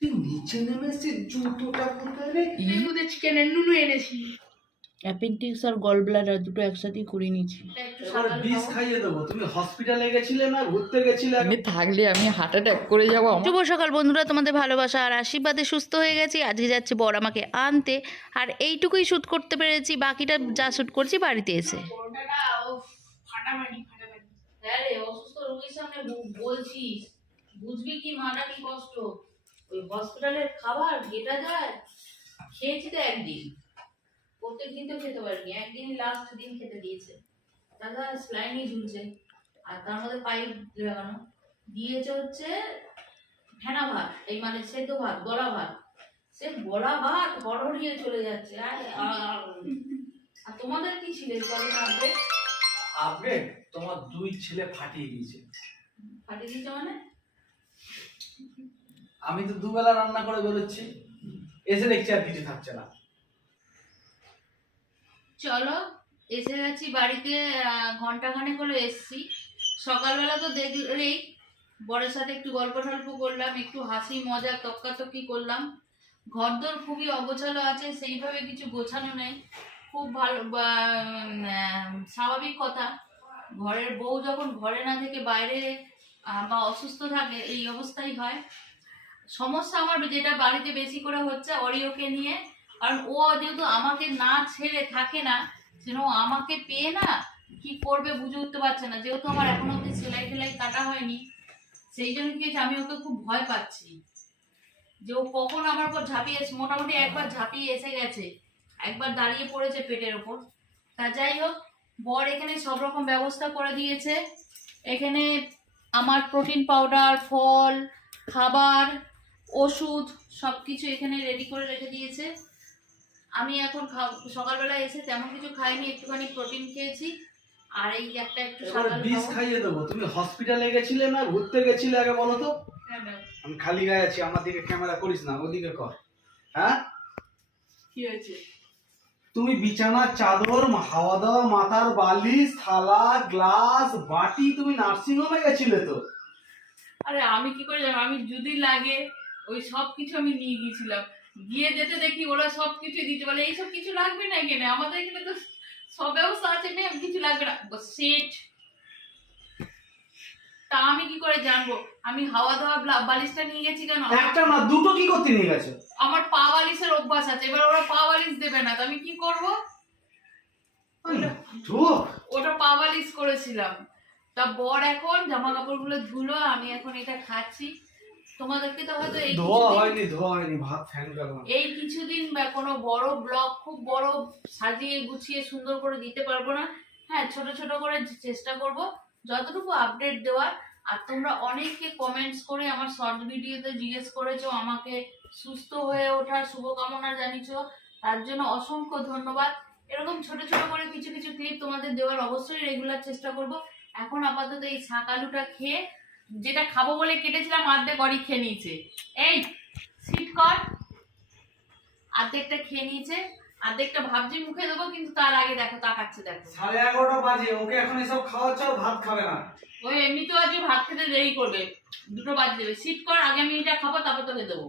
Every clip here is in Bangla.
তুই নিচে নেমে এসে জুতোটা কোথায় রে? লেবুতে চিকেনের নুনু এনেছি। অ্যাপেন্ডিক্স আর গল ব্লাডার দুটো একসাথেই করে নিয়েছি। এবার বিষ খাইয়ে দেবো। তুমি হসপিটালে গেছিলে না ঘুরতে গেছিলে? আমি থাকলে আমি হার্ট অ্যাটাক করে যাবো। শুভ সকাল বন্ধুরা, তোমাদের ভালোবাসা আর আশীর্বাদে সুস্থ হয়ে গেছি। আজকে যাচ্ছে বর আমাকে আনতে, আর এইটুকুই শ্যুট করতে পেরেছি, বাকিটা যা শ্যুট করছি বাড়িতে এসে। পরোটাটা ফাটাফাটি। হ্যাঁ রে, অসুস্থ রোগীর সামনে বলছিস, বুঝবি কি মানা কি কষ্ট। ওই হসপিটালের খাবার যেটা যায়, খেয়েছি তো একদিন, প্রত্যেক দিন তো খেতে পারিনি, একদিনই লাস্ট দিন খেতে দিয়েছে। দাদা স্লাইনই ঝুলছে, আর তার মধ্যে পাইপ লাগানো দিয়েছে হচ্ছে ফেনা ভাত, এই মানে সেদ্ধ ভাত, বড়া ভাত। সে বড়া ভাত হড়হড়িয়ে চলে যাচ্ছে। আর তোমাদের কি ছিল কদিন আগে? আপডেট তোমার দুই ছেলে ফাটিয়ে দিয়েছে। ফাটিয়ে দিয়েছে মানে? আমি তো দুবেলা রান্না করে বেরোচ্ছি, এসে দেখছি আর কিছু থাকছে না। চলো, এসে গেছি বাড়িতে, ঘন্টাখানেক হলো এসছি। সকালবেলা তো দেখলেই বরের সাথে একটু গল্প টল্প করলাম, একটু হাসি মজা তক্কাতক্কি করলাম। ঘরদোর খুবই অগোছালো আছে, সেইভাবে কিছু গোছানো নেই। খুব ভালো স্বাভাবিক কথা, ঘরের বউ যখন ঘরে না থেকে বাইরে বা অসুস্থ থাকে এই অবস্থাই হয়। সমস্যা আমার যেটা বাড়িতে বেশি করে হচ্ছে অরিওকে নিয়ে, কারণ ও যেহেতু আমাকে না ছেড়ে থাকে না, যেন আমাকে পেয়ে না কি করবে বুঝে উঠতে পারছে না। যেহেতু আমার এখনো অব্দি সেলাই টেলাই কাটা হয়নি, সেই জন্য কি হয়েছে, আমি ওকে খুব ভয় পাচ্ছি যে ও কখন আমার উপর ঝাঁপিয়ে এসে, মোটামুটি একবার ঝাঁপিয়ে এসে গেছে, একবার দাঁড়িয়ে পড়েছে পেটের ওপর। তা যাই হোক, বর এখানে সব রকম ব্যবস্থা করে দিয়েছে। এখানে আমার প্রোটিন পাউডার, ফল, খাবার, ওষুধ সব কিছু এখানে রেডি করে রেখে দিয়েছে। আমি এখন সকালবেলা এসে তেমন কিছু খাইনি, একটুখানি প্রোটিন খেয়েছি, আর এই একটা একটু এবার বিষ খাইয়ে দেবো। তুমি হসপিটালে গেছিলে না ঘুরতে গেছিলে আগে বলো তো? আমি খালি গায়ে আছি, আমার দিকে ক্যামেরা করিস না, ওদিকে কর। হ্যাঁ, কি হয়েছে? তুমি বিছানার চাদর, হাওয়া দাওয়া মাথার বালিশ, থালা গ্লাস বাটি, তুমি নার্সিং হোমে গেছিলে তো? আরে আমি কি করে জানো? আমি যদি লাগে ওই সব কিছু আমি নিয়ে গিয়েছিলাম, গিয়ে যেতে দেখি ওরা সব কিছু দিতে বলে এইসব কিছু লাগবে না এখানে, আমাদের এখানে তো সব ব্যবস্থা আছে, ম্যাম কিছু লাগবে না, সেট। তা আমি কি করে জানবো? আমি হাওয়া দাওয়া বালিশটা নিয়ে গেছি কেন? একটা না দুটো কি করতে নিয়ে গেছো? আমার পা বালিশের অভ্যাস আছে, এবার ওরা পা বালিশ দেবে না, তো আমি কি করবো? ওটা পা বালিশ করেছিলাম। তা বর এখন জামা কাপড় গুলো ধুলো, আমি এখন এটা খাচ্ছি। তোমাদেরকে তো হয়তো ধোয়া হয়নি ভাত ফ্যান গেল। এই কিছুদিন বা কোনো বড় ব্লগ খুব বড় সাজিয়ে গুছিয়ে সুন্দর করে দিতে পারবো না। হ্যাঁ, ছোট ছোট করে চেষ্টা করব যতটুকু আপডেট দেওয়ার। আর তোমরা অনেকে কমেন্টস করে আমার শর্ট ভিডিওতে জিজ্ঞেস করেছো, আমাকে সুস্থ হয়ে ওঠার শুভকামনা জানিয়েছো, তার জন্য অসংখ্য ধন্যবাদ। এরকম ছোট ছোট করে কিছু কিছু ক্লিপ তোমাদের দেওয়ার অবশ্যই রেগুলার চেষ্টা করব। এখন আপাতত এই শাক আলুটা খেয়ে, যেটা খাবো বলে কেটেছিলাম অর্ধেক অরি খেয়ে নিয়েছে। এই সিট কর, অর্ধেকটা খেয়ে নিয়েছে, অর্ধেকটা ভাবছি মুখে দেবো, কিন্তু তার আগে দেখো তাকাচ্ছে, দেখো 11:30 বাজে, ওকে এখন এসব খাওয়াচ্ছ, ভাত খাবে না। ওই এমনিতেও আজকে ভাত খেতে দেরি করবে, 2টো বাজে দেবে। সিট কর, আগে আমি এটা খাবো তারপর তোকে দেবো,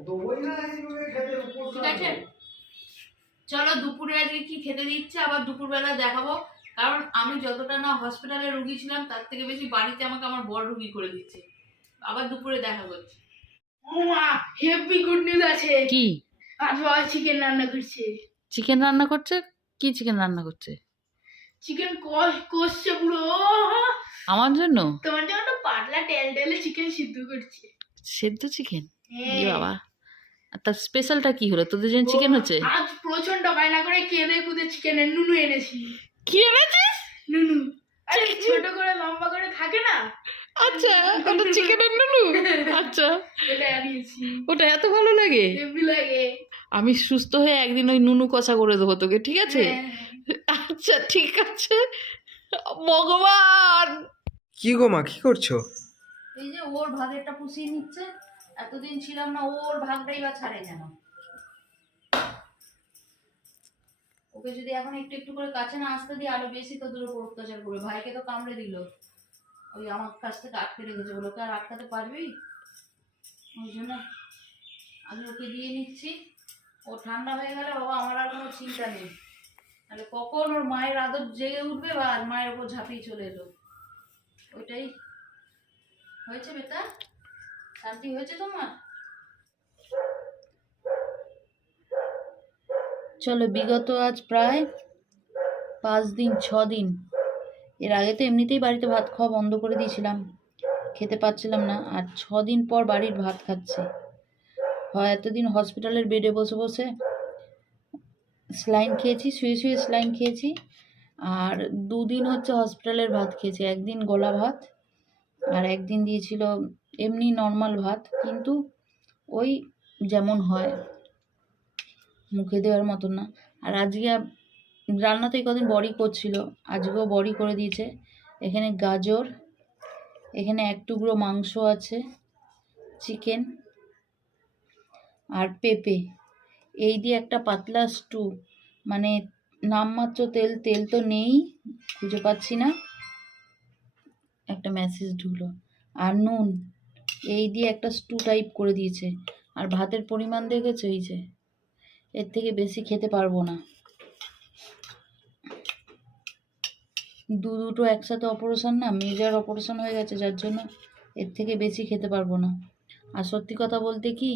ঠিক আছে? চলো, দুপুরে আজকে কি খেতে দিচ্ছে আবার দুপুরবেলা দেখাবো, কারণ আমি যতটা না হসপিটালে রুগী ছিলাম তার থেকে বেশি বাড়িতে আমাকে আমার বড় রুগী করে দিচ্ছে। আবার দুপুরে দেখা করছি। মা, হেভি গুড নিউজ আছে। কি? আজ বাবা চিকেন রান্না করছে। চিকেন রান্না করছে? কি চিকেন রান্না করছে? চিকেন কষছে পুরো। আমার জন্য? তোমার জন্য পাতলা তেল তেলে চিকেন সিদ্ধ করছে। সেদ্ধ চিকেন? হ্যাঁ। এ বাবা, আর তার স্পেশালটা কি হলো? তোদের জন্য চিকেন হচ্ছে? আজ প্রচন্ড বায়না করে কেঁদে কুদে চিকেনের নুনু এনেছি। কি এনেছিস? নুনু, আরে ছোট করে লম্বা করে থাকে না? আচ্ছা, ওটা চিকেনের নুনু? আচ্ছা, এটা আনিয়েছি। ওটা এত ভালো লাগে? হেভি লাগে। আমি সুস্থ হয়ে একদিন ওই নুনু কষা করে দেবো তোকে, ঠিক আছে? হ্যাঁ। আচ্ছা ঠিক আছে। ভগবান, কি গো মা, কি করছো? এই যে ওর ভাগেরটা পুষিয়ে নিচ্ছে, এতদিন ছিলাম না, ওর ভাগটাই বা ছাড়ে যেন। ওকে যদি এখন একটু একটু করে কাছে না আসতে দিই, আরো বেশি তোদের উপর অত্যাচার করবে। ভাইকে তো কামড়ে দিল, ওই আমার কাছ থেকে আটকে রেখেছে, ওগুলোকে আর আটকাতে পারবি? ওই জন্য আমি ওকে দিয়ে নিচ্ছি। ও ঠান্ডা হয়ে গেলে বাবা আমার আর কোনো চিন্তা নেই। তাহলে কখন ওর মায়ের আদর জেগে উঠবে বা আর মায়ের ওপর ঝাঁপিয়ে চলে এলো। ওইটাই হয়েছে। বেটা শান্তি হয়েছে তোমার? চলো, বিগত আজ প্রায় 5 দিন 6 দিন, এর আগে তো এমনিতেই বাড়িতে ভাত খাওয়া বন্ধ করে দিয়েছিলাম, খেতে পাচ্ছিলাম না। আর 6 দিন পর বাড়ির ভাত খাচ্ছি। হয় এতদিন হসপিটালের বেডে বসে বসে স্লাইন খেয়েছি, শুয়ে শুয়ে স্লাইন খেয়েছি। আর 2 দিন হচ্ছে হসপিটালের ভাত খেয়েছি। একদিন গোলা ভাত আর একদিন দিয়েছিল এমনি নর্মাল ভাত, কিন্তু ওই যেমন হয় মুখে দেওয়ার মতন না। আর আজকে রান্নাতেই কদিন বড়ি করছিল, আজকেও বড়ি করে দিয়েছে। এখানে গাজর, এখানে 1 টুকরো মাংস আছে, চিকেন আর পেঁপে, এই দিয়ে একটা পাতলা স্টু, মানে নামমাত্র তেল, তেল তো নেই, খুঁজে পাচ্ছি না। একটা মেসেজ ঢুকলো। আর নুন, এই দিয়ে একটা স্টু টাইপ করে দিয়েছে। আর ভাতের পরিমাণ দেখেছো, এই যে, এর থেকে বেশি খেতে পারবো না। দুটো একসাথে অপারেশন না, মেজর অপারেশন হয়ে গেছে, যার জন্য এর থেকে বেশি খেতে পারবো না। আর সত্যি কথা বলতে কি,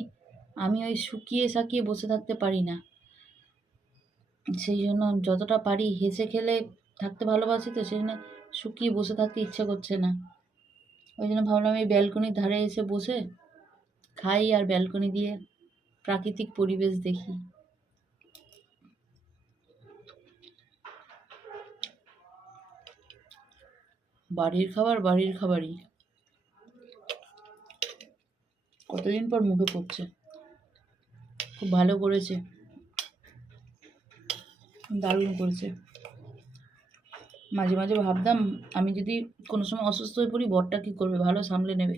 আমি ওই শুকিয়ে শাকিয়ে বসে থাকতে পারি না। সেই জন্য যতটা পারি হেসে খেলে থাকতে ভালোবাসি, তো সেই জন্য শুকিয়ে বসে থাকতে ইচ্ছে করছে না। ওই জন্য ভাবলাম এই ব্যালকনির ধারে এসে বসে খাই আর ব্যালকনি দিয়ে প্রাকৃতিক পরিবেশ দেখি। বাড়ির খাবার বাড়ির খাবারই। কতদিন পর মুখে পড়ছে, খুব ভালো করেছে, দারুণ করেছে। মাঝে মাঝে ভাবতাম আমি যদি কোনো সময় অসুস্থ হয়ে পড়ি, বরটা কী করবে, ভালো সামলে নেবে।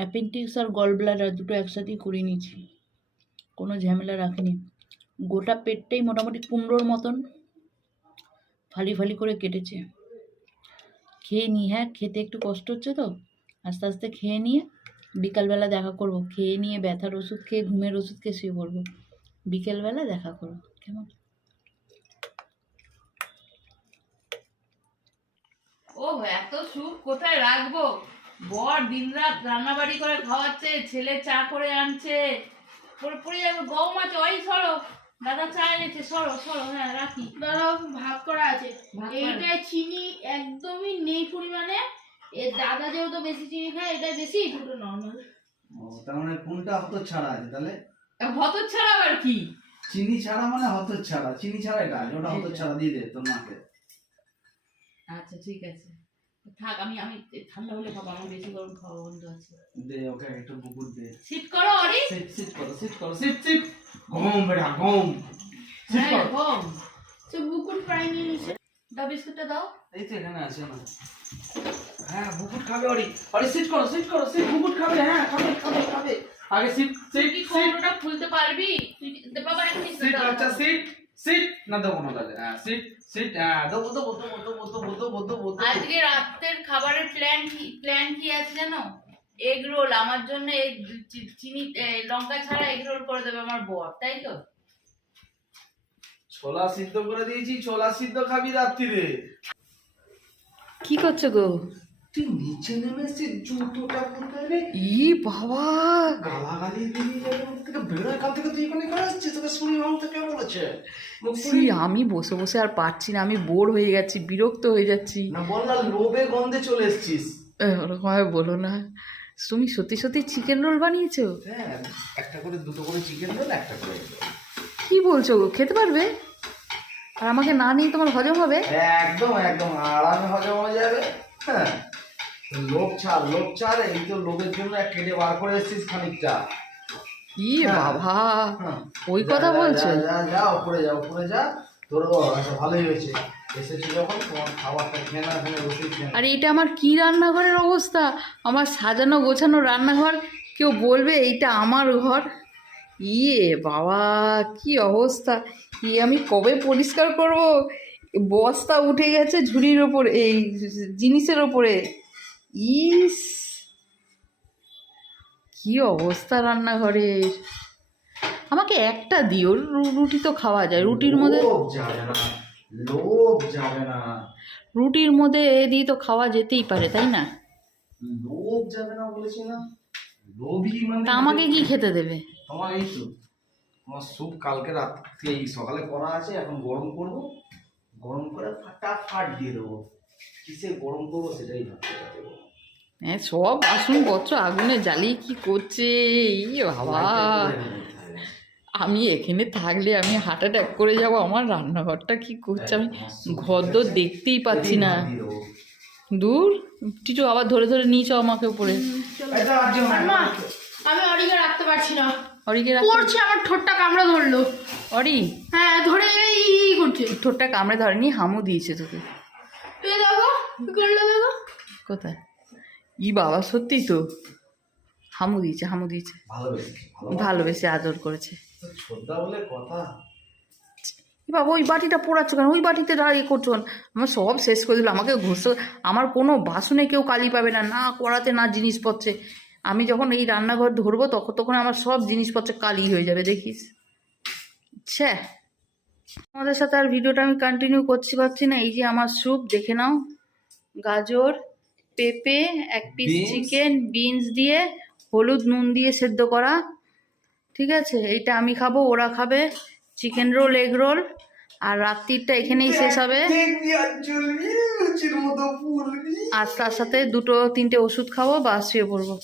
অ্যাপেন্ডিক্স আর গল ব্লাডার দুটো একসাথেই করে নিয়েছি, কোনো ঝামেলা রাখিনি। গোটা পেটটাই মোটামুটি কুমড়োর মতন ফালি ফালি করে কেটেছে। খেয়ে নিই, হ্যাঁ খেতে একটু কষ্ট হচ্ছে, তো আস্তে আস্তে খেয়ে নিয়ে বিকালবেলা দেখা করব। খেয়ে নিয়ে ব্যথার ওষুধ খেয়ে, ঘুমের ওষুধ খেয়ে শুয়ে পড়বো। বিকেলবেলা দেখা করবো, কেমন? ও এত সুখ কোথায় রাখবো? বর দিনরাত রান্নাবাড়ি করে খাওয়াচ্ছে, ছেলে চা করে আনছে, পড়ে পড়ে যাবে। গম আছে, ওই সরো, দাদা চা এনেছে, সরো সরো, হ্যাঁ রাখি। দাদা ভাগ করা আছে, ভাগ করা। এইটায় চিনি একদমই নেই পরিমাণে। এর দাদা যেহেতু বেশি চিনি খায়, এটা বেশি, দুটো নর্মাল। ও তার মানে কোনটা হতচ্ছাড়া আছে তাহলে? হতচ্ছাড়া আবার কি? চিনি ছাড়া মানে হতচ্ছাড়া, চিনি ছাড়া এটা আছে, ওটা হতচ্ছাড়া দিয়ে দে তোর মাকে। আচ্ছা ঠিক আছে, থাক। আমি আমি ঠান্ডা হলে খাবো, আমার বেশি গরম খাওয়া বন্ধ আছে। দে ওকে একটু বুকুর দে। সিট করো অরি। সিট সিট করো, সিট করো, সিট সিট। ঘুম বেটা ঘুম। সিট হ্যাঁ কর। গম। সে বুকুট ফ্রাই নিয়ে নিচ্ছে। দাও বিস্কুটটা দাও। এই তো এখানে আছে না। হ্যাঁ বুকুট খাবে অরি। অরি সিট করো, সিট করো, সিট বুকুট খাবে, হ্যাঁ খাবে খাবে খাবে। আগে সিট সিট কি সিট কোনটা খুলতে পারবি তুই? বাবা এক মিনিট সিট, দাও। আচ্ছা সিট সিট না দেবো না তাহলে। হ্যাঁ সিট সিট, হ্যাঁ দেবো দেবো দেবো দেবো দেবো দেবো দেবো দেবো। আজকে রাতের খাবারের প্ল্যান কি আছে জানো? Egg roll. আমার জন্য এই চিনি লঙ্কা ছাড়া এগ রোল করে দেবে আমার বর, তাই তো? ছোলা সিদ্ধ করে দিয়েছি, ছোলা সিদ্ধ খাবি রাত্রিরে। কি করছো গো? তুই নিচে নেমে এসে জুতোটা কোথায় রে? ই বাবা, গালাগালি দিয়ে যাবে ওর থেকে, বেরো এখান থেকে। তুই এখানে কেন আসছিস? তোকে শুনি মাম থেকে বলেছে আমি বসে বসে আর পারছি না, আমি বোর হয়ে যাচ্ছি, বিরক্ত হয়ে যাচ্ছি। না বল না, লোভে গন্ধে চলে এসছিস। ওরকম ভাবে বলো না। তুমি সত্যি সত্যি চিকেন রোল বানিয়েছো? হ্যাঁ একটা করে, দুটো করে চিকেন রোল, একটা করে egg roll। কি বলছো গো, খেতে পারবে? আর আমাকে না নিয়ে তোমার হজম হবে? একদম একদম আরামে হজম হয়ে যাবে। হ্যাঁ লোভ ছাড়, লোভ ছাড়। এই তো লোভের জন্য কেটে বার করে এসছিস খানিকটা। কি বাবা, হ্যাঁ। ওই যা, কথা যা, বলছো? যা যা যা, উপরে যা উপরে যা। তোর আচ্ছা ভালোই হয়েছে। এসেছি যখন তোমার খাবারটা খেয়ে না, এখানে বসে খেয়ে আর এটা আমার কি রান্নাঘরের অবস্থা, আমার সাজানো গোছানো রান্নাঘর, কেউ বলবে এইটা আমার ঘর? ইয়ে বাবা, কি অবস্থা! আমি কবে পরিষ্কার করব? বস্তা উঠে গেছে ঝুড়ির ওপরে, এই জিনিসের ওপরে। ইস, কি অবস্থা রান্নাঘরের! আমাকে একটা দিও, রুটি তো খাওয়া যায়, রুটির মধ্যে লোভ যাবে না। রুটির মধ্যে এ দিয়ে তো খাওয়া যেতেই পারে, তাই না? লোভ যাবে না বলেছি না? লোভই মানে তা আমাকে কি খেতে দেবে? তোমার এই তো তোমার স্যুপ কালকে রাত এই সকালে করা আছে, এখন গরম করবো, গরম করে ফাটাফাট দিয়ে দেবো। কিসে গরম করবো সেটাই ভাবতে দেবো। হ্যাঁ, সব বাসনপত্র আগুনে জ্বালিয়ে কি করছে! ইয়ে বাবা, আমি এখানে থাকলে আমি হার্ট অ্যাটাক করে যাব। আমার রান্নাঘরটা কি করছে, আমি ঘর তো দেখতেই পাচ্ছি না। দূর, টিটু আবার ধরে ধরে নিয়েছ আমাকে উপরে। মা, আমি অরিকে রাখতে পারছি না, অরিকে পড়ছে, আমার ঠোঁটটা কামড়ে ধরলো। অরি, হ্যাঁ ধরে এই করছে। ঠোঁটটা কামড়ে ধরেনি, হামু দিয়েছে তোকে। এই দেখো, করলো দেখো। কোথায়? ই বাবা, সত্যি তো হামু দিয়েছে, হামু দিয়েছে। ভালোবেসে আদর করেছে। ছোটদা বলে কথা। এ বাবা, ওই বাটিটা পোড়াচ্ছ কেন? ওই বাটিতে দাঁড়িয়ে করছো কেন? আমার সব শেষ করে দিল, আমাকে ঘষে। আমার কোনো বাসনে কেউ কালি পাবে না, না কড়াতে না জিনিসপত্রে। আমি যখন এই রান্নাঘর ধরবো তখন আমার সব জিনিসপত্রে কালি হয়ে যাবে, দেখিস। ছ্যা, আমাদের সাথে আর ভিডিওটা আমি কন্টিনিউ করছি পারছি না। এই যে আমার স্যুপ, দেখে নাও। গাজর, পেঁপে, এক পিস চিকেন, বিনস দিয়ে হলুদ নুন দিয়ে সেদ্ধ করা। ঠিক আছে, এইটা আমি খাবো, ওরা খাবে চিকেন রোল, এগ রোল। আর রাত্রিটা এখানেই শেষ হবে। আর তার সাথে 2-3টে ওষুধ খাবো, বা শুয়ে পড়বো।